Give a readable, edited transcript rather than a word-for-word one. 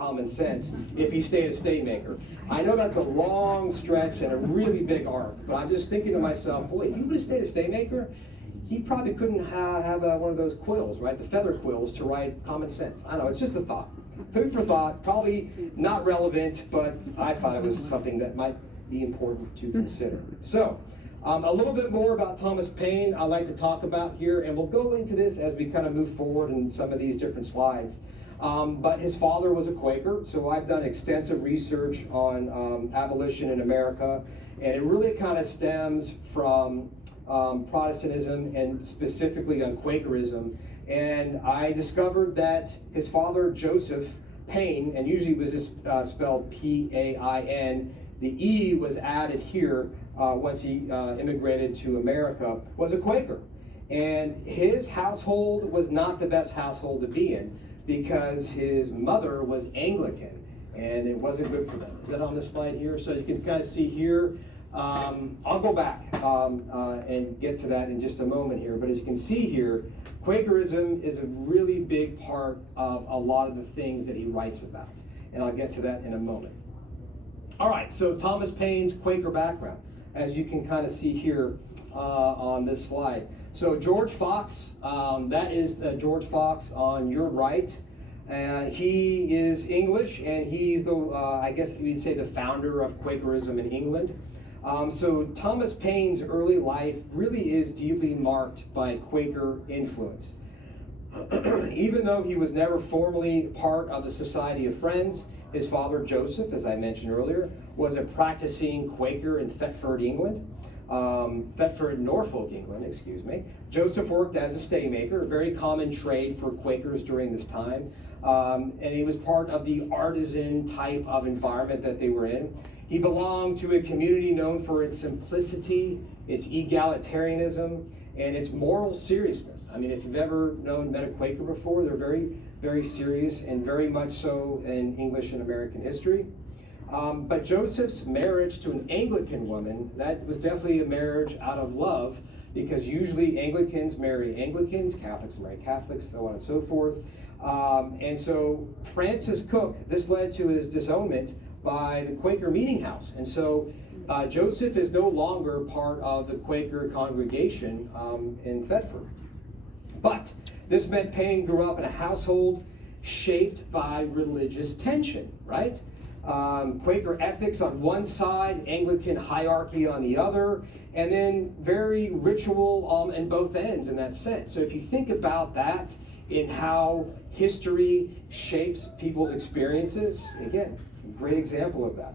common sense if he stayed a staymaker. I know that's a long stretch and a really big arc, but I'm just thinking to myself, boy, if he would have stayed a staymaker, he probably couldn't have one of those quills, right? The feather quills to write common sense. I don't know, it's just a thought. Food for thought, probably not relevant, but I thought it was something that might be important to consider. So, a little bit more about Thomas Paine I'd like to talk about here, and we'll go into this as we kind of move forward in some of these different slides. But his father was a Quaker, so I've done extensive research on abolition in America, and it really kind of stems from Protestantism and specifically on Quakerism. And I discovered that his father, Joseph Paine, and usually it was just spelled P-A-I-N, the E was added here once he immigrated to America, was a Quaker. And his household was not the best household to be in, because his mother was Anglican, and it wasn't good for them. Is that on this slide here? So as you can kind of see here, I'll go back and get to that in just a moment here, but as you can see here, Quakerism is a really big part of a lot of the things that he writes about, and I'll get to that in a moment. All right, so Thomas Paine's Quaker background, as you can kind of see here on this slide. So George Fox, that is George Fox on your right, and he is English, and he's the, I guess you'd say, the founder of Quakerism in England. So Thomas Paine's early life really is deeply marked by Quaker influence. Even though he was never formally part of the Society of Friends, his father Joseph, as I mentioned earlier, was a practicing Quaker in Thetford, England. Norfolk, England, excuse me. Joseph worked as a staymaker, a very common trade for Quakers during this time. And he was part of the artisan type of environment that they were in. He belonged to a community known for its simplicity, its egalitarianism, and its moral seriousness. I mean, if you've ever met a Quaker before, they're very, very serious, and very much so in English and American history. But Joseph's marriage to an Anglican woman, that was definitely a marriage out of love, because usually Anglicans marry Anglicans, Catholics marry Catholics, so on and so forth. And so Francis Cook, this led to his disownment by the Quaker Meeting House. And so Joseph is no longer part of the Quaker congregation in Thetford. But this meant Paine grew up in a household shaped by religious tension, right? Quaker ethics on one side, Anglican hierarchy on the other, and then very ritual on both ends in that sense. So if you think about that in how history shapes people's experiences, again, a great example of that.